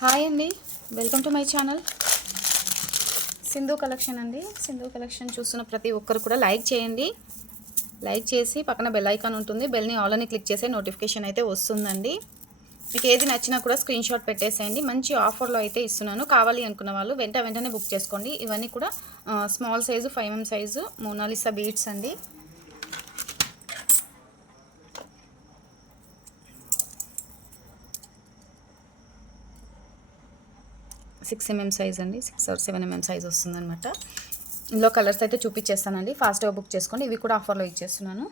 Hi అండి, welcome to my channel Sindhu collection అండి. Sindhu collection చూస్తున్న ప్రతి ఒక్కరు కూడా లైక్ చేయండి. లైక్ చేసి పక్కన బెల్ ఐకాన్ ఉంటుంది, బెల్ని ఆల్ అని క్లిక్ చేసే నోటిఫికేషన్ అయితే వస్తుందండి. మీకు ఏది నచ్చినా కూడా స్క్రీన్ షాట్ పెట్టేసేయండి. మంచి ఆఫర్లో అయితే ఇస్తున్నాను. కావాలి అనుకున్న వాళ్ళు వెంటనే బుక్ చేసుకోండి. ఇవన్నీ కూడా small size 5mm size Mona Lisa beads అండి. 6mm సైజ్ అండి, 6 or 7mm సైజ్ వస్తుందన్నమాట. ఇందులో కలర్స్ అయితే చూపించేస్తానండి, ఫాస్ట్గా బుక్ చేసుకోండి. ఇవి కూడా ఆఫర్లో ఇచ్చేస్తున్నాను.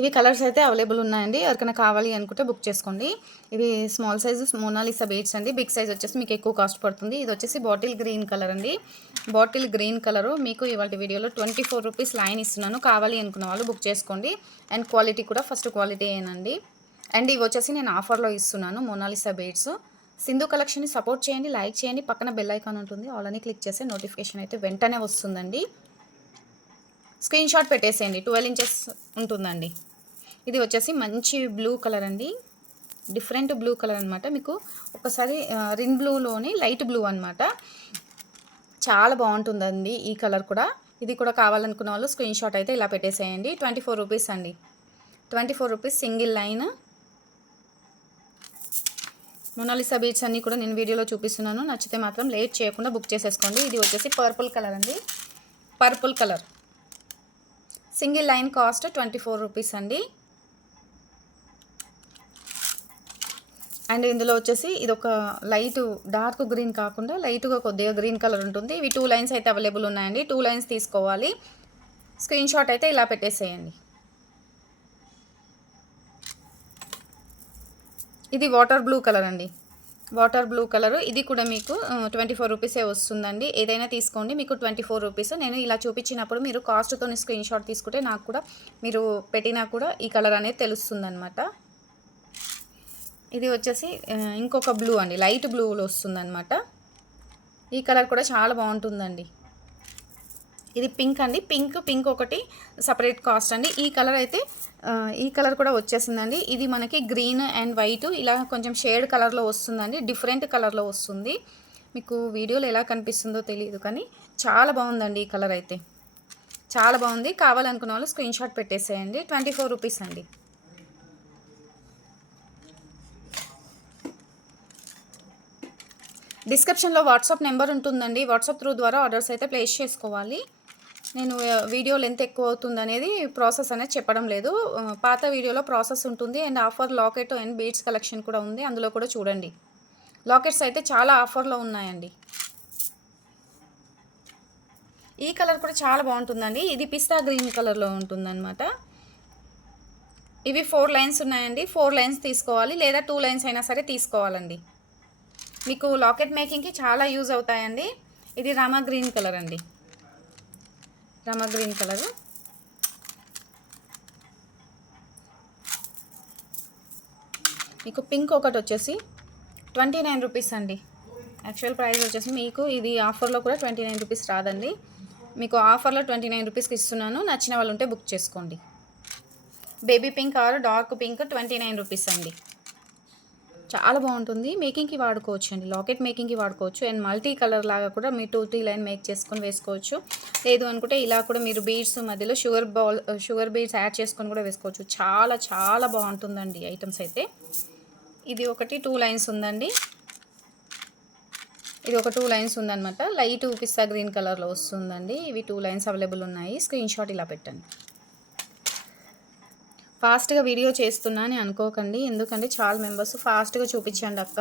ఇవి కలర్స్ అయితే అవైలబుల్ ఉన్నాయండి. ఎవరికైనా కావాలి అనుకుంటే బుక్ చేసుకోండి. ఇవి స్మాల్ సైజు మోనాలిసా బీడ్స్ అండి. బిగ్ సైజ్ వచ్చేసి మీకు ఎక్కువ కాస్ట్ పడుతుంది. ఇది వచ్చేసి బాటిల్ గ్రీన్ కలర్ అండి. బాటిల్ గ్రీన్ కలరు మీకు ఇవాళ వీడియోలో 24 రూపీస్ లైన్ ఇస్తున్నాను. కావాలి అనుకున్న వాళ్ళు బుక్ చేసుకోండి. అండ్ క్వాలిటీ కూడా ఫస్ట్ క్వాలిటీ ఏనండి. అండ్ ఇవి వచ్చేసి నేను ఆఫర్లో ఇస్తున్నాను మోనాలిసా బీడ్స్. సింధు కలెక్షన్ని సపోర్ట్ చేయండి, లైక్ చేయండి. పక్కన బెల్ ఐకాన్ ఉంటుంది, ఆల్ అని క్లిక్ చేస్తే నోటిఫికేషన్ అయితే వెంటనే వస్తుందండి. స్క్రీన్ షాట్ పెట్టేసేయండి. 12 inches ఉంటుందండి. ఇది వచ్చేసి మంచి బ్లూ కలర్ అండి, డిఫరెంట్ బ్లూ కలర్ అనమాట. మీకు ఒకసారి రిన్ బ్లూలోని లైట్ బ్లూ అనమాట. చాలా బాగుంటుందండి ఈ కలర్ కూడా. ఇది కూడా కావాలనుకున్న వాళ్ళు స్క్రీన్ షాట్ అయితే ఇలా పెట్టేసేయండి. 24 రూపీస్ అండి. 24 rupees single line. Mona Lisa beads అన్నీ కూడా నేను వీడియోలో చూపిస్తున్నాను. నచ్చితే మాత్రం లేట్ చేయకుండా బుక్ చేసేసుకోండి. ఇది వచ్చేసి పర్పుల్ కలర్ అండి, purple colour. Single line cost 24 rupees అండి. అండ్ ఇందులో వచ్చేసి ఇది ఒక లైట్ డార్క్ గ్రీన్ కాకుండా లైట్గా కొద్దిగా గ్రీన్ కలర్ ఉంటుంది. ఇవి 2 లైన్స్ అయితే అవైలబుల్ ఉన్నాయండి. 2 లైన్స్ తీసుకోవాలి. స్క్రీన్ షాట్ అయితే ఇలా పెట్టేసేయండి. ఇది వాటర్ బ్లూ కలర్ అండి, వాటర్ బ్లూ కలరు. ఇది కూడా మీకు 24 రూపీసే వస్తుందండి. ఏదైనా తీసుకోండి, మీకు 24 రూపీస్. నేను ఇలా చూపించినప్పుడు మీరు కాస్ట్తో స్క్రీన్ షాట్ తీసుకుంటే నాకు కూడా మీరు పెట్టినా కూడా ఈ కలర్ అనేది తెలుస్తుందన్నమాట. ఇది వచ్చేసి ఇంకొక బ్లూ అండి, లైట్ బ్లూలో వస్తుందన్నమాట. ఈ కలర్ కూడా చాలా బాగుంటుందండి. ఇది పింక్ అండి, పింక్ ఒకటి సపరేట్ కాస్ట్ అండి. ఈ కలర్ అయితే ఈ కలర్ కూడా వచ్చేసిందండి. ఇది మనకి గ్రీన్ అండ్ వైట్ ఇలా కొంచెం షేడ్ కలర్లో వస్తుందండి, డిఫరెంట్ కలర్లో వస్తుంది. మీకు వీడియోలో ఎలా కనిపిస్తుందో తెలియదు కానీ చాలా బాగుందండి. ఈ కలర్ అయితే చాలా బాగుంది. కావాలనుకున్న వాళ్ళు స్క్రీన్ షాట్ పెట్టేసేయండి. 24 రూపీస్ అండి. డిస్క్రిప్షన్లో వాట్సాప్ నెంబర్ ఉంటుందండి. వాట్సాప్ త్రూ ద్వారా ఆర్డర్స్ అయితే ప్లేస్ చేసుకోవాలి. నేను వీడియో లెంత్ ఎక్కువ అవుతుంది అనేది ప్రాసెస్ అనేది చెప్పడం లేదు. పాత వీడియోలో ప్రాసెస్ ఉంటుంది. And offer locket and beads collection కూడా ఉంది, అందులో కూడా చూడండి. లాకెట్స్ అయితే చాలా ఆఫర్లో ఉన్నాయండి. ఈ కలర్ కూడా చాలా బాగుంటుందండి. ఇది పిస్తా గ్రీన్ కలర్లో ఉంటుందన్నమాట. ఇవి 4 లైన్స్ ఉన్నాయండి. 4 లైన్స్ తీసుకోవాలి, లేదా 2 లైన్స్ అయినా సరే తీసుకోవాలండి. మీకు లాకెట్ మేకింగ్కి చాలా యూజ్ అవుతాయండి. ఇది రామా గ్రీన్ కలర్ అండి, రామా గ్రీన్ కలరు. మీకు పింక్ ఒకటి వచ్చేసి 29 రూపీస్ అండి. యాక్చువల్ ప్రైస్ వచ్చేసి మీకు ఇది ఆఫర్లో కూడా 29 రూపీస్ రాదండి. మీకు ఆఫర్లో 29 రూపీస్కి ఇస్తున్నాను. నచ్చిన వాళ్ళు ఉంటే బుక్ చేసుకోండి. Baby pink or dark pink 29 rupees అండి. చాలా బాగుంటుంది. మేకింగ్కి వాడుకోవచ్చు అండి, లాకెట్ మేకింగ్కి వాడుకోవచ్చు. అండ్ మల్టీ కలర్ లాగా కూడా మీరు 2-3 లైన్ మేక్ చేసుకొని వేసుకోవచ్చు. లేదు అనుకుంటే ఇలా కూడా మీరు బీడ్స్ మధ్యలో షుగర్ బీడ్స్ యాడ్ చేసుకొని కూడా వేసుకోవచ్చు. చాలా చాలా బాగుంటుందండి ఐటమ్స్ అయితే. ఇది ఒకటి 2 లైన్స్ ఉందండి. ఇది ఒక 2 లైన్స్ ఉందన్నమాట. లైట్ పిస్తా గ్రీన్ కలర్లో వస్తుందండి. ఇవి 2 లైన్స్ అవైలబుల్ ఉన్నాయి. స్క్రీన్ షాట్ ఇలా పెట్టండి. ఫాస్ట్గా వీడియో చేస్తున్నా అని అనుకోకండి, ఎందుకంటే చాలా మెంబర్స్ ఫాస్ట్గా చూపించండి అక్క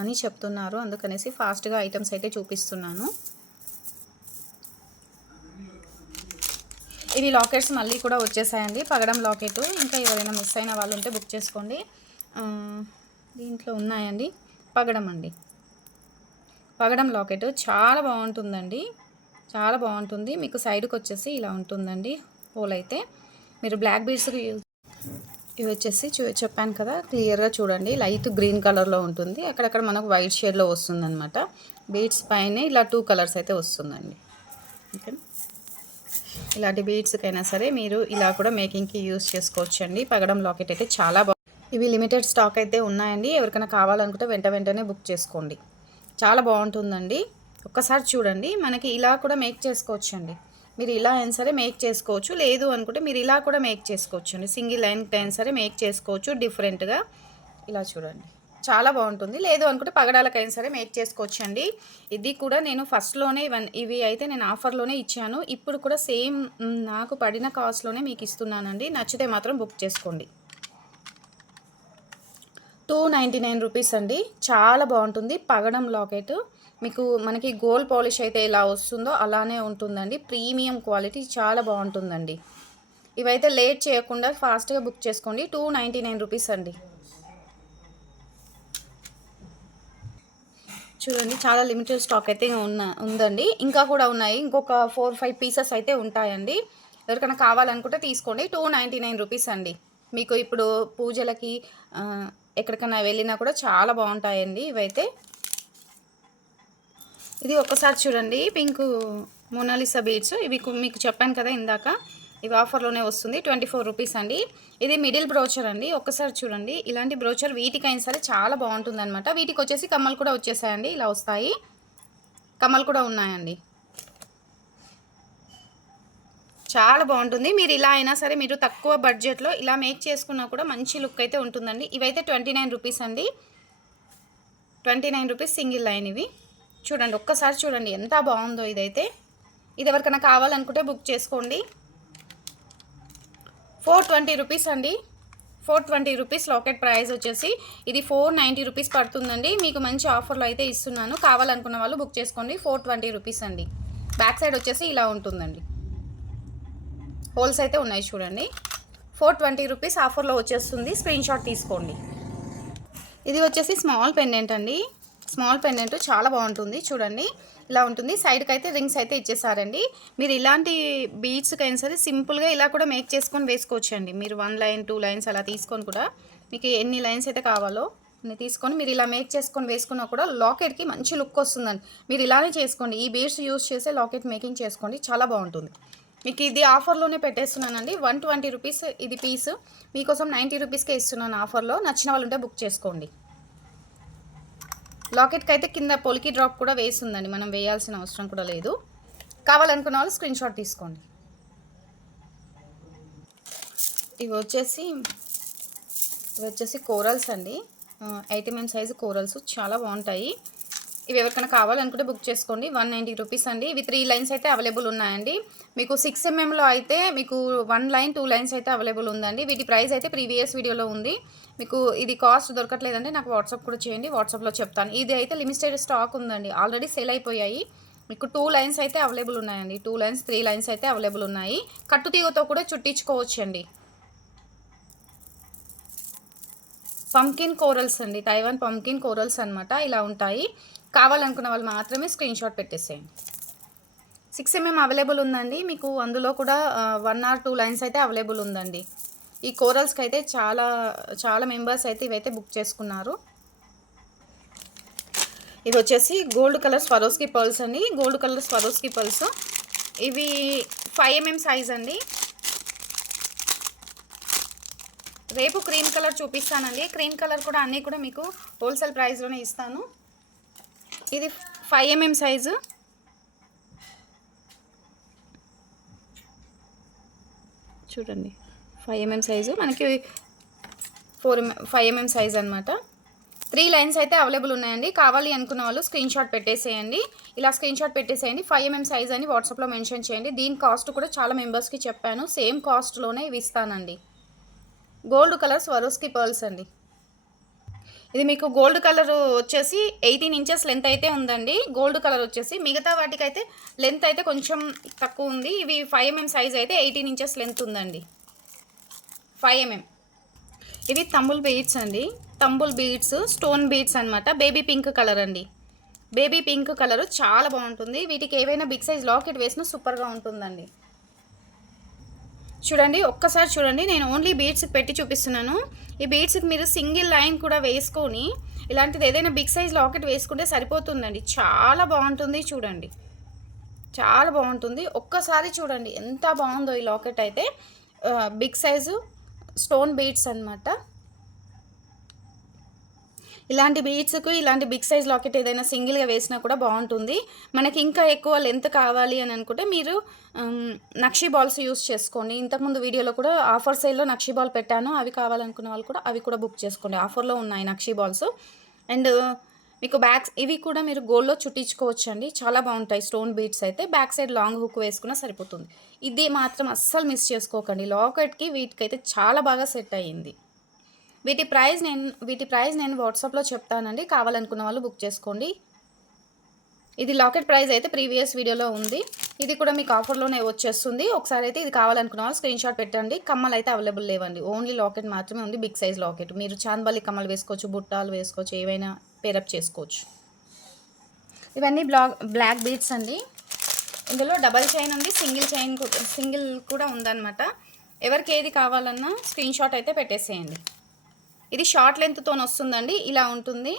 అని చెప్తున్నారు. అందుకనేసి ఫాస్ట్గా ఐటమ్స్ అయితే చూపిస్తున్నాను. ఇవి లాకెట్స్ మళ్ళీ కూడా వచ్చేసాయండి, పగడం లాకెట్. ఇంకా ఎవరైనా మిస్ అయిన వాళ్ళు ఉంటే బుక్ చేసుకోండి. దీంట్లో ఉన్నాయండి పగడం అండి, పగడం లాకెట్ చాలా బాగుంటుందండి, చాలా బాగుంటుంది. మీకు సైడ్కి వచ్చేసి ఇలా ఉంటుందండి హోల్ అయితే. మీరు బ్లాక్ బీడ్స్కి ఇవి వచ్చేసి చెప్పాను కదా, క్లియర్గా చూడండి. లైట్ గ్రీన్ కలర్లో ఉంటుంది, అక్కడక్కడ మనకు వైట్ షేడ్లో వస్తుందన్నమాట. బీడ్స్ పైన ఇలా 2 కలర్స్ అయితే వస్తుందండి. ఓకే, ఇలాంటి బీడ్స్కైనా సరే మీరు ఇలా కూడా మేకింగ్కి యూస్ చేసుకోవచ్చు అండి. పగడం లాకెట్ అయితే చాలా ఇవి లిమిటెడ్ స్టాక్ అయితే ఉన్నాయండి. ఎవరికైనా కావాలనుకుంటే వెంటనే బుక్ చేసుకోండి. చాలా బాగుంటుందండి. ఒక్కసారి చూడండి. మనకి ఇలా కూడా మేక్ చేసుకోవచ్చండి. మీరు ఇలా అయినా సరే మేక్ చేసుకోవచ్చు. లేదు అనుకుంటే మీరు ఇలా కూడా మేక్ చేసుకోవచ్చండి. సింగిల్ లైన్‌కి అయినా సరే మేక్ చేసుకోవచ్చు డిఫరెంట్‌గా. ఇలా చూడండి. చాలా బాగుంటుంది. లేదు అనుకుంటే పగడాలకైనా సరే మేక్ చేసుకోవచ్చండి. ఇది కూడా నేను ఫస్ట్‌లోనే ఇవి అయితే నేను ఆఫర్‌లోనే ఇచ్చాను. ఇప్పుడు కూడా సేమ్ నాకు పడిన కాస్ట్‌లోనే మీకు ఇస్తున్నానండి. నచ్చితే మాత్రం బుక్ చేసుకోండి. 299 రూపీస్ అండి. చాలా బాగుంటుంది. పగడం లాకెట్ మీకు మనకి గోల్డ్ పాలిష్ అయితే ఎలా వస్తుందో అలానే ఉంటుందండి. ప్రీమియం క్వాలిటీ చాలా బాగుంటుందండి. ఇవైతే లేట్ చేయకుండా ఫాస్ట్‌గా బుక్ చేసుకోండి. 299 రూపీస్ అండి. చూడండి చాలా లిమిటెడ్ స్టాక్ అయితే ఉందండి. ఇంకా కూడా ఉన్నాయి. ఇంకొక 4, 5 పీసెస్ అయితే ఉంటాయండి. ఎవరికైనా కావాలనుకుంటే తీసుకోండి. 299 రూపీస్ అండి. మీకు ఇప్పుడు పూజలకి ఎక్కడికైనా వెళ్ళినా కూడా చాలా బాగుంటాయండి ఇవైతే. ఇది ఒక్కసారి చూడండి. పింక్ మోనాలిసా బీడ్స్ ఇవి మీకు చెప్పాను కదా ఇందాక. ఇవి ఆఫర్లోనే వస్తుంది. 24 రూపీస్ అండి. ఇది మిడిల్ బ్రోచర్ అండి. ఒక్కసారి చూడండి. ఇలాంటి బ్రోచర్ వీటికైనా సరే చాలా బాగుంటుందన్నమాట. వీటికి వచ్చేసి కమ్మలు కూడా వచ్చేసాయండి. ఇలా వస్తాయి. కమ్మలు కూడా ఉన్నాయండి. చాలా బాగుంటుంది. మీరు ఇలా అయినా సరే మీరు తక్కువ బడ్జెట్లో ఇలా మేక్ చేసుకున్నా కూడా మంచి లుక్ అయితే ఉంటుందండి. ఇవైతే 29 రూపీస్ అండి. 29 రూపీస్ సింగిల్ లైన్ ఇవి. చూడండి ఒక్కసారి చూడండి ఎంత బాగుందో ఇదైతే. ఇది ఎవరికైనా కావాలనుకుంటే బుక్ చేసుకోండి. 420 రూపీస్ అండి. 420 రూపీస్ లాకెట్ ప్రైస్ వచ్చేసి ఇది 490 రూపీస్ పడుతుందండి. మీకు మంచి ఆఫర్లో అయితే ఇస్తున్నాను. కావాలనుకున్న వాళ్ళు బుక్ చేసుకోండి. 420 రూపీస్ అండి. బ్యాక్ సైడ్ వచ్చేసి ఇలా ఉంటుందండి. హోల్స్ అయితే ఉన్నాయి చూడండి. 420 రూపీస్ ఆఫర్లో వచ్చేస్తుంది. స్క్రీన్ షాట్ తీసుకోండి. ఇది వచ్చేసి స్మాల్ పెండెంట్ అండి. స్మాల్ పెండెంట్ చాలా బాగుంటుంది చూడండి. ఇలా ఉంటుంది. సైడ్కి అయితే రింగ్స్ అయితే ఇచ్చేసారండి. మీరు ఇలాంటి బీడ్స్కి అయినా సరే సింపుల్గా ఇలా కూడా మేక్ చేసుకొని వేసుకోవచ్చు అండి. మీరు 1 లైన్ 2 లైన్స్ అలా తీసుకొని కూడా మీకు ఎన్ని లైన్స్ అయితే కావాలో అన్ని తీసుకొని మీరు ఇలా మేక్ చేసుకొని వేసుకున్నా కూడా లాకెట్కి మంచి లుక్ వస్తుందండి. మీరు ఇలానే చేసుకోండి. ఈ బీడ్స్ యూస్ చేసే లాకెట్ మేకింగ్ చేసుకోండి. చాలా బాగుంటుంది. మీకు ఇది ఆఫర్లోనే పెట్టేస్తున్నానండి. 120 రూపీస్ ఇది పీస్. మీకోసం 90 రూపీస్కే ఇస్తున్నాను ఆఫర్లో. నచ్చిన వాళ్ళు ఉంటే బుక్ చేసుకోండి. లాకెట్కి అయితే కింద పొలికి డ్రాప్ కూడా వేస్తుందండి. మనం వేయాల్సిన అవసరం కూడా లేదు. కావాలనుకున్న వాళ్ళు స్క్రీన్ షాట్ తీసుకోండి. ఇవి వచ్చేసి కోరల్స్ అండి. 80mm సైజు కోరల్స్ చాలా బాగుంటాయి. ఇవి ఎవరికైనా కావాలనుకుంటే బుక్ చేసుకోండి. 190 రూపీస్ అండి. ఇవి 3 లైన్స్ అయితే అవైలబుల్ ఉన్నాయండి. మీకు 6mm అయితే మీకు 1 లైన్ 2 లైన్స్ అయితే అవైలబుల్ ఉందండి. వీటి ప్రైస్ అయితే ప్రీవియస్ వీడియోలో ఉంది. మీకు ఇది కాస్ట్ దొరకట్లేదంటే నాకు వాట్సాప్ కూడా చేయండి. వాట్సాప్లో చెప్తాను. ఇది అయితే లిమిటెడ్ స్టాక్ ఉందండి. ఆల్రెడీ సేల్ అయిపోయాయి. మీకు 2 లైన్స్ అయితే అవైలబుల్ ఉన్నాయండి. 2 లైన్స్ 3 లైన్స్ అయితే అవైలబుల్ ఉన్నాయి. కట్టుతీగతో కూడా చుట్టించుకోవచ్చండి. పంకిన్ కోరల్స్ అండి. తైవాన్ పంకిన్ కోరల్స్ అనమాట. ఇలా ఉంటాయి. కావాలనుకున్న వాళ్ళు మాత్రమే స్క్రీన్ షాట్ పెట్టేసేయండి. 6mm అవైలబుల్ ఉందండి. మీకు అందులో కూడా 1 or 2 లైన్స్ అయితే అవైలబుల్ ఉందండి. ఈ కోరల్స్కి అయితే చాలా మెంబర్స్ అయితే ఇవైతే బుక్ చేసుకున్నారు. ఇవి వచ్చేసి గోల్డ్ కలర్ స్వరోస్కి పర్ల్స్ అండి. గోల్డ్ కలర్ స్వరోస్కి పర్ల్స్ ఇవి 5mm సైజ్ అండి. రేపు క్రీమ్ కలర్ చూపిస్తానండి. క్రీమ్ కలర్ కూడా అన్నీ కూడా మీకు హోల్సేల్ ప్రైస్లోనే ఇస్తాను. ఇది 5mm సైజు. చూడండి 5mm సైజు మనకి 5mm సైజ్ అనమాట. 3 లైన్స్ అయితే అవైలబుల్ ఉన్నాయండి. కావాలి అనుకున్న వాళ్ళు స్క్రీన్ షాట్ పెట్టేసేయండి. ఇలా స్క్రీన్ షాట్ పెట్టేసేయండి. 5mm సైజ్ అని వాట్సాప్లో మెన్షన్ చేయండి. దీని కాస్ట్ కూడా చాలా మెంబర్స్కి చెప్పాను. సేమ్ కాస్ట్లోనే ఇవి ఇస్తానండి. గోల్డ్ కలర్ స్వరోస్కి పర్ల్స్ అండి. ఇది మీకు గోల్డ్ కలర్ వచ్చేసి 18 ఇంచెస్ లెంత్ అయితే ఉందండి. గోల్డ్ కలర్ వచ్చేసి మిగతా వాటికైతే లెంత్ అయితే కొంచెం తక్కువ ఉంది. ఇవి 5mm సైజ్ అయితే 18 ఇంచెస్ లెంత్ ఉందండి. 5mm. ఇవి తంబుల్ బీడ్స్ అండి. తంబుల్ బీడ్స్ స్టోన్ బీడ్స్ అనమాట. బేబీ పింక్ కలర్ అండి. బేబీ పింక్ కలర్ చాలా బాగుంటుంది. వీటికి ఏవైనా బిగ్ సైజ్ లాకెట్ వేసినా సూపర్గా ఉంటుందండి. చూడండి ఒక్కసారి చూడండి. నేను ఓన్లీ బీడ్స్కి పెట్టి చూపిస్తున్నాను. ఈ బీడ్స్కి మీరు సింగిల్ లైన్ కూడా వేసుకొని ఇలాంటిది ఏదైనా బిగ్ సైజ్ లాకెట్ వేసుకుంటే సరిపోతుందండి. చాలా బాగుంటుంది. చూడండి చాలా బాగుంటుంది. ఒక్కసారి చూడండి ఎంత బాగుందో ఈ లాకెట్ అయితే. బిగ్ సైజు స్టోన్ బీడ్స్ అనమాట. ఇలాంటి బీడ్స్‌కు ఇలాంటి బిగ్ సైజ్ లాకెట్ ఏదైనా సింగిల్‌గా వేసినా కూడా బావుంటుంది. మనకి ఇంకా ఎక్కువ లెంత్ కావాలి అని అనుకుంటే మీరు నక్షీ బాల్స్ యూజ్ చేసుకోండి. ఇంతకుముందు వీడియోలో కూడా ఆఫర్ సేల్‌లో నక్షీ బాల్ పెట్టాను. అవి కావాలనుకున్న వాళ్ళు కూడా అవి కూడా బుక్ చేసుకోండి. ఆఫర్‌లో ఉన్నాయి నక్షీ బాల్స్. అండ్ మీకు బ్యాక్స్ ఇవి కూడా మీరు గోల్డ్‌లో చుట్టించుకోవచ్చండి. చాలా బావుంటాయి స్టోన్ బీడ్స్ అయితే. బ్యాక్ సైడ్ లాంగ్ హుక్ వేసుకున్నా సరిపోతుంది. ఇది మాత్రం అస్సలు మిస్ చేసుకోకండి. లాకెట్‌కి వీటికైతే చాలా బాగా సెట్ అయ్యింది. వీటి ప్రైస్ నేను వాట్సాప్‌లో చెప్తానండి. కావాలనుకున్న వాళ్ళు బుక్ చేసుకోండి. ఇది లాకెట్ ప్రైస్ అయితే ప్రీవియస్ వీడియోలో ఉంది. ఇది కూడా మీకు ఆఫర్‌లోనే వచ్చేస్తుంది. ఒకసారి అయితే ఇది కావాలనుకున్న వాళ్ళు స్క్రీన్‌షాట్ పెట్టండి. కమ్మలైతే అవైలబుల్ లేవండి. ఓన్లీ లాకెట్ మాత్రమే ఉంది. Big size locket. మీరు చాందబలి కమ్మలు వేసుకోవచ్చు, బుట్టాలు వేసుకోవచ్చు, ఏవైనా పేరప్ చేసుకోవచ్చు. ఇవన్నీ బ్లాక్ బీడ్స్ అండి. ఇందులో డబల్ చైన్ ఉంది, సింగిల్ కూడా ఉందన్నమాట. ఎవరికి ఏది కావాలన్నా స్క్రీన్‌షాట్ అయితే పెట్టేసేయండి. ఇది షార్ట్ లెంగ్త్‌తోని వస్తుందండి. ఇలా ఉంటుంది.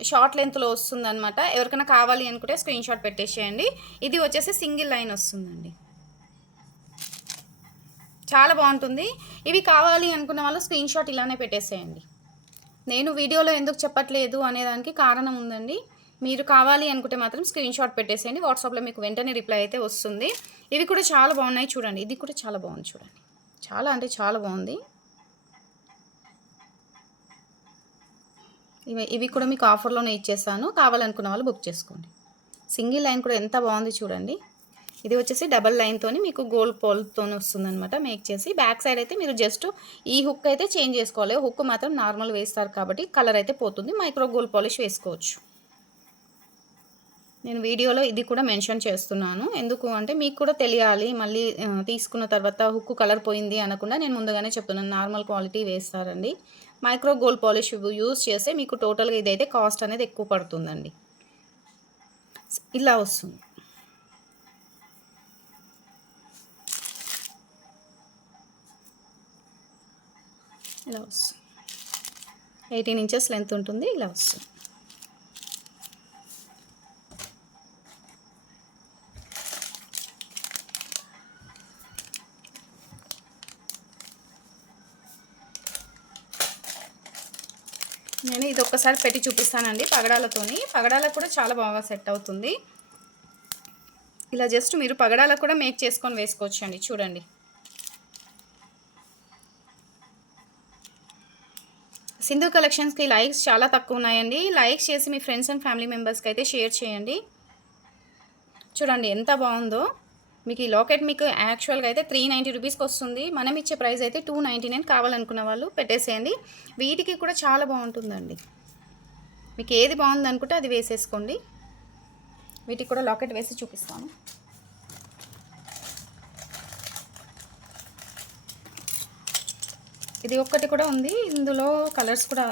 షార్ట్ లెంగ్త్‌లో వస్తుందనమాట. ఎవరికైనా కావాలి అనుకుంటే స్క్రీన్‌షాట్ పెట్టేసేయండి. ఇది వచ్చేసి సింగిల్ లైన్ వస్తుందండి. చాలా బావుంటుంది. ఇవి కావాలి అనుకున్న వాళ్ళు స్క్రీన్‌షాట్ ఇలానే పెట్టేసేయండి. నేను వీడియోలో ఎందుకు చెప్పట్లేదు అనేదానికి కారణం ఉందండి. మీరు కావాలి అనుకుంటే మాత్రం స్క్రీన్‌షాట్ పెట్టేసేయండి. వాట్సాప్‌లో మీకు వెంటనే రిప్లై అయితే వస్తుంది. ఇవి కూడా చాలా బాగున్నాయి చూడండి. ఇది కూడా చాలా బాగుంది చూడండి. చాలా అంటే చాలా బాగుంది. ఇవి కూడా మీకు ఆఫర్‌లోనే ఇచ్చేసాను. కావాలనుకున్న వాళ్ళు బుక్ చేసుకోండి. సింగిల్ లైన్ కూడా ఎంత బాగుంది చూడండి. ఇది వచ్చేసి డబల్ లైన్‌తోని మీకు గోల్డ్ పోల్‌తోని వస్తుందనమాట మేక్ చేసి. బ్యాక్ సైడ్ అయితే మీరు జస్ట్ ఈ హుక్ అయితే చేంజ్ చేసుకోవాలి. హుక్ మాత్రం నార్మల్ వేస్తారు కాబట్టి కలర్ అయితే పోతుంది. మైక్రో గోల్డ్ పాలిష్ వేసుకోవచ్చు. నేను వీడియోలో ఇది కూడా మెన్షన్ చేస్తున్నాను. ఎందుకు అంటే మీకు కూడా తెలియాలి. మళ్ళీ తీసుకున్న తర్వాత హుక్ కలర్ పోయింది అనకుండా నేను ముందుగానే చెప్తున్నాను. నార్మల్ క్వాలిటీ వేస్తారండి. మైక్రో గోల్డ్ పాలిష్ యూజ్ చేస్తే మీకు టోటల్‌గా ఇదైతే కాస్ట్ అనేది ఎక్కువ పడుతుందండి. ఇలా వస్తుంది. ఇలా వస్తుంది. 18 ఇంచెస్ లెంత్ ఉంటుంది. ఇలా వస్తుంది. నేను ఇది ఒక్కసారి పెట్టి చూపిస్తానండి పగడాలతోని. పగడాలకు కూడా చాలా బాగా సెట్ అవుతుంది. ఇలా జస్ట్ మీరు పగడాలకు కూడా మేక్ చేసుకొని వేసుకోవచ్చండి. చూడండి. సింధు కలెక్షన్స్‌కి లైక్స్ చాలా తక్కువ ఉన్నాయండి. లైక్స్ చేసి మీ ఫ్రెండ్స్ అండ్ ఫ్యామిలీ మెంబర్స్‌కి అయితే షేర్ చేయండి. చూడండి ఎంత బాగుందో. మీకు ఈ లాకెట్ మీకు యాక్చువల్‌గా అయితే 390 రూపీస్‌కి వస్తుంది. మనం ఇచ్చే ప్రైస్ అయితే 299. కావాలనుకున్న వాళ్ళు పెట్టేసేయండి. వీటికి కూడా చాలా బాగుంటుందండి. మీకు ఏది బాగుందనుకుంటే అది వేసేసుకోండి. వీటికి కూడా లాకెట్ వేసి చూపిస్తాను. ఇది ఒక్కటి కూడా ఉంది. ఇందులో కలర్స్ కూడా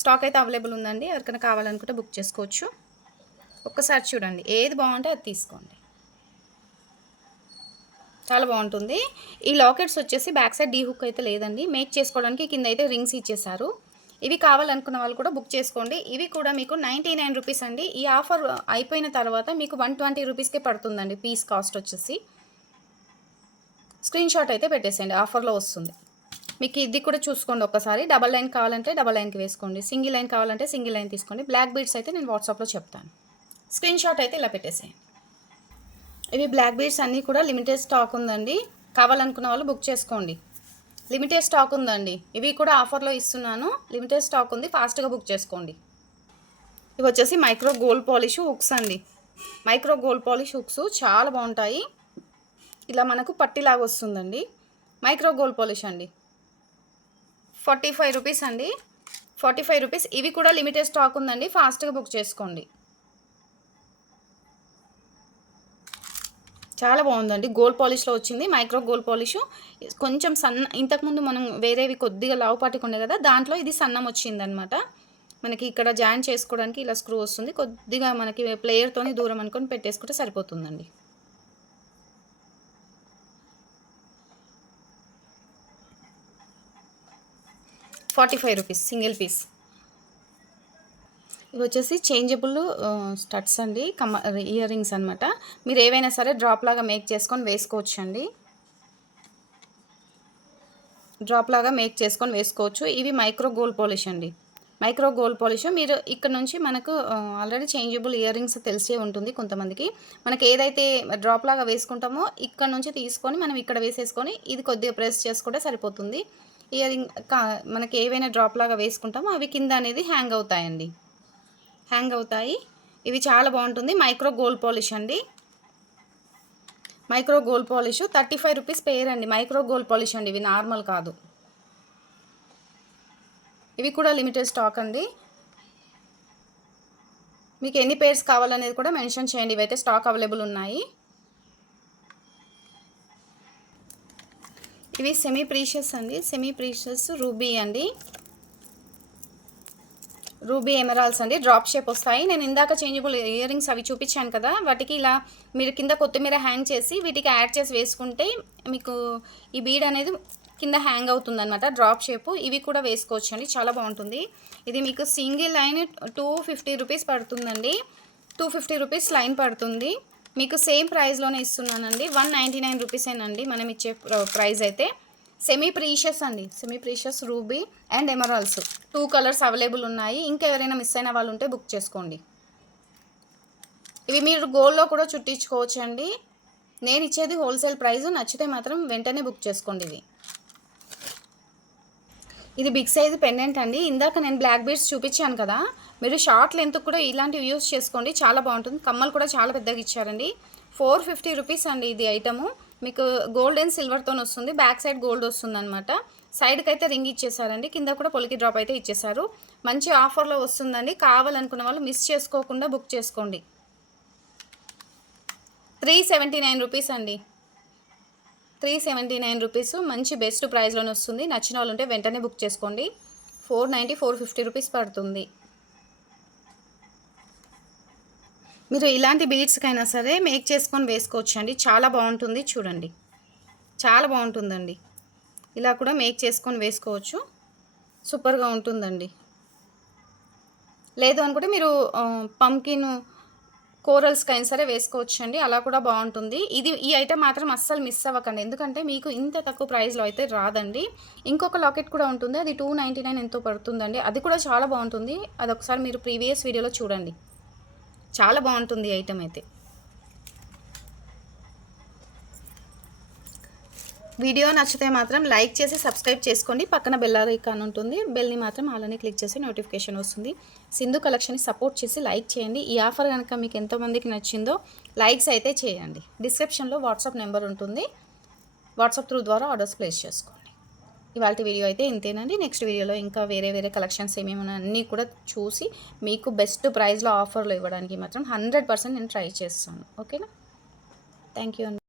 స్టాక్ అయితే అవైలబుల్ ఉందండి. ఎవరికైనా కావాలనుకుంటే బుక్ చేసుకోవచ్చు. ఒక్కసారి చూడండి. ఏది బాగుంటే అది తీసుకోండి. చాలా బాగుంటుంది. ఈ లాకెట్స్ వచ్చేసి బ్యాక్ సైడ్ డీ హుక్ అయితే లేదండి. మేక్ చేసుకోవడానికి కింద అయితే రింగ్స్ ఇచ్చేసారు. ఇవి కావాలనుకున్న వాళ్ళు కూడా బుక్ చేసుకోండి. ఇవి కూడా మీకు 99 రూపీస్ అండి. ఈ ఆఫర్ అయిపోయిన తర్వాత మీకు 120 రూపీస్కే పడుతుందండి పీస్ కాస్ట్ వచ్చేసి. స్క్రీన్‌షాట్ అయితే పెట్టేసేయండి. ఆఫర్‌లో వస్తుంది. మీకు ఇది కూడా చూసుకోండి ఒక్కసారి. డబల్ లైన్ కావాలంటే డబల్ లైన్‌కి వేసుకోండి. సింగిల్ లైన్ కావాలంటే సింగిల్ లైన్ తీసుకోండి. బ్లాక్ బీడ్స్ అయితే నేను వాట్సాప్‌లో చెప్తాను. స్క్రీన్‌షాట్ అయితే ఇలా పెట్టేసేయండి. ఇవి బ్లాక్ బీడ్స్ అన్నీ కూడా లిమిటెడ్ స్టాక్ ఉందండి. కావాలనుకున్న వాళ్ళు బుక్ చేసుకోండి. లిమిటెడ్ స్టాక్ ఉందండి. ఇవి కూడా ఆఫర్‌లో ఇస్తున్నాను. లిమిటెడ్ స్టాక్ ఉంది. ఫాస్ట్‌గా బుక్ చేసుకోండి. ఇవి వచ్చేసి మైక్రో గోల్డ్ పాలిష్ హుక్స్ అండి. మైక్రో గోల్డ్ పాలిష్ హుక్స్ చాలా బాగుంటాయి. ఇలా మనకు పట్టిలాగా వస్తుందండి. మైక్రో గోల్డ్ పాలిష్ అండి. 45 రూపీస్ అండి. 45 రూపీస్. ఇవి కూడా లిమిటెడ్ స్టాక్ ఉందండి. ఫాస్ట్‌గా బుక్ చేసుకోండి. చాలా బాగుందండి. గోల్డ్ పాలిష్‌లో వచ్చింది. Micro gold polish. కొంచెం ఇంతకుముందు మనం వేరేవి కొద్దిగా లావుపాటిగా ఉండే కదా! దాంట్లో ఇది సన్నం వచ్చిందనమాట. మనకి ఇక్కడ జాయిన్ చేసుకోవడానికి ఇలా స్క్రూ వస్తుంది. కొద్దిగా మనకి ప్లేయర్‌తోని దూరం అనుకొని పెట్టేసుకుంటే సరిపోతుందండి. ₹45 సింగిల్ పీస్. ఇవి వచ్చేసి చేంజబుల్ స్టడ్స్ అండి, ఇయర్ రింగ్స్ అనమాట. మీరు ఏవైనా సరే డ్రాప్ లాగా మేక్ చేసుకొని వేసుకోవచ్చు అండి. డ్రాప్ లాగా మేక్ చేసుకొని వేసుకోవచ్చు. ఇవి మైక్రో గోల్డ్ పాలిష్ అండి. మైక్రో గోల్డ్ పాలిష్ మీరు ఇక్కడ నుంచి మనకు ఆల్రెడీ చేంజబుల్ ఇయర్ రింగ్స్ తెలిసే ఉంటుంది కొంతమందికి. మనకి ఏదైతే డ్రాప్ లాగా వేసుకుంటామో ఇక్కడ నుంచి తీసుకొని మనం ఇక్కడ వేసేసుకొని ఇది కొద్దిగా ప్రెస్ చేసుకుంటే సరిపోతుంది. ఇయర్ రింగ్ మనకి ఏవైనా డ్రాప్ లాగా వేసుకుంటామో అవి కింద అనేది హ్యాంగ్ అవుతాయండి. హ్యాంగ్ అవుతాయి. ఇవి చాలా బాగుంటుంది. మైక్రో గోల్డ్ పాలిష్ అండి. Micro gold polish 35 rupees per అండి. మైక్రో గోల్డ్ పాలిష్ అండి, ఇవి నార్మల్ కాదు. ఇవి కూడా లిమిటెడ్ స్టాక్ అండి. మీకు ఎన్ని పేర్స్ కావాలనేది కూడా మెన్షన్ చేయండి. ఇవైతే స్టాక్ అవైలబుల్ ఉన్నాయి. ఇవి సెమీ ప్రీషియస్ అండి. సెమీ ప్రీషియస్ రూబీ అండి. రూబీ ఎమరాల్స్ అండి. డ్రాప్ షేప్ వస్తాయి. నేను ఇందాక చేంజబుల్ ఇయర్ రింగ్స్ అవి చూపించాను కదా, వాటికి ఇలా మీరు కింద కొత్తిమీర హ్యాంగ్ చేసి వీటికి యాడ్ చేసి వేసుకుంటే మీకు ఈ బీడ్ అనేది కింద హ్యాంగ్ అవుతుంది అనమాట, డ్రాప్ షేప్. ఇవి కూడా వేసుకోవచ్చు అండి, చాలా బాగుంటుంది. ఇది మీకు సింగిల్ లైన్ 250 రూపీస్ పడుతుందండి. 250 రూపీస్ లైన్ పడుతుంది. మీకు సేమ్ ప్రైస్లోనే ఇస్తున్నానండి. 199 రూపీసేనండి మనం ఇచ్చే ప్రైస్ అయితే. సెమీ ప్రీషియస్ అండి. Semi precious ruby and emeralds 2 colours available ఉన్నాయి. ఇంకెవరైనా మిస్ అయిన వాళ్ళు ఉంటే బుక్ చేసుకోండి. ఇవి మీరు గోల్డ్లో కూడా చుట్టించుకోవచ్చు అండి. నేను ఇచ్చేది హోల్సేల్ ప్రైస్. నచ్చితే మాత్రం వెంటనే బుక్ చేసుకోండి. ఇది బిగ్ సైజ్ పెండెంట్ అండి. ఇందాక నేను బ్లాక్ బీడ్స్ చూపించాను కదా, మీరు షార్ట్ లెంత్ కూడా ఇలాంటివి యూస్ చేసుకోండి, చాలా బాగుంటుంది. కమ్మలు కూడా చాలా పెద్దగా ఇచ్చారండి. 450 రూపీస్ అండి ఇది ఐటము. మీకు గోల్డ్ అండ్ సిల్వర్తో వస్తుంది. బ్యాక్ సైడ్ గోల్డ్ వస్తుంది అనమాట. సైడ్కి అయితే రింగ్ ఇచ్చేసారండి, కింద కూడా పొలికి డ్రాప్ అయితే ఇచ్చేసారు. మంచి ఆఫర్లో వస్తుందండి. కావాలనుకున్న వాళ్ళు మిస్ చేసుకోకుండా బుక్ చేసుకోండి. 379 రూపీస్ అండి. 379 రూపీస్ మంచి బెస్ట్ ప్రైస్లోనే వస్తుంది. నచ్చిన వాళ్ళు ఉంటే వెంటనే బుక్ చేసుకోండి. 490 450 రూపీస్ పడుతుంది. మీరు ఇలాంటి బీడ్స్కైనా సరే మేక్ చేసుకొని వేసుకోవచ్చు అండి, చాలా బాగుంటుంది. చూడండి, చాలా బాగుంటుందండి. ఇలా కూడా మేక్ చేసుకొని వేసుకోవచ్చు, సూపర్గా ఉంటుందండి. లేదు అనుకుంటే మీరు పంకిన్ కోరల్స్కైనా సరే వేసుకోవచ్చు అండి, అలా కూడా బాగుంటుంది. ఈ ఐటమ్ మాత్రం అస్సలు మిస్ అవ్వకండి, ఎందుకంటే మీకు ఇంత తక్కువ ప్రైస్లో అయితే రాదండి. ఇంకొక లాకెట్ కూడా ఉంటుంది, అది 299 ఎంతో పడుతుందండి. అది కూడా చాలా బాగుంటుంది. అది ఒకసారి మీరు ప్రీవియస్ వీడియోలో చూడండి, చాలా బాగుంటుంది ఈ ఐటమ్ అయితే. వీడియో నచ్చితే మాత్రం లైక్ చేసి సబ్స్క్రైబ్ చేసుకోండి. పక్కన బెల్ ఐకాన్ ఉంటుంది, బెల్ని మాత్రం అలానే క్లిక్ చేసి నోటిఫికేషన్ వస్తుంది. సింధు కలెక్షన్ని సపోర్ట్ చేసి లైక్ చేయండి. ఈ ఆఫర్ కనుక మీకు ఎంతమందికి నచ్చిందో లైక్స్ అయితే చేయండి. డిస్క్రిప్షన్లో వాట్సాప్ నెంబర్ ఉంటుంది, వాట్సాప్ త్రూ ద్వారా ఆర్డర్స్ ప్లేస్ చేసుకోండి. ఇవాళ వీడియో అయితే ఇంతేనండి. నెక్స్ట్ వీడియోలో ఇంకా వేరే కలెక్షన్స్ ఏమేమి అన్నీ కూడా చూసి మీకు బెస్ట్ ప్రైస్లో ఆఫర్లో ఇవ్వడానికి మాత్రం 100% నేను ట్రై చేస్తాను. ఓకేనా? థ్యాంక్ యూ అండి.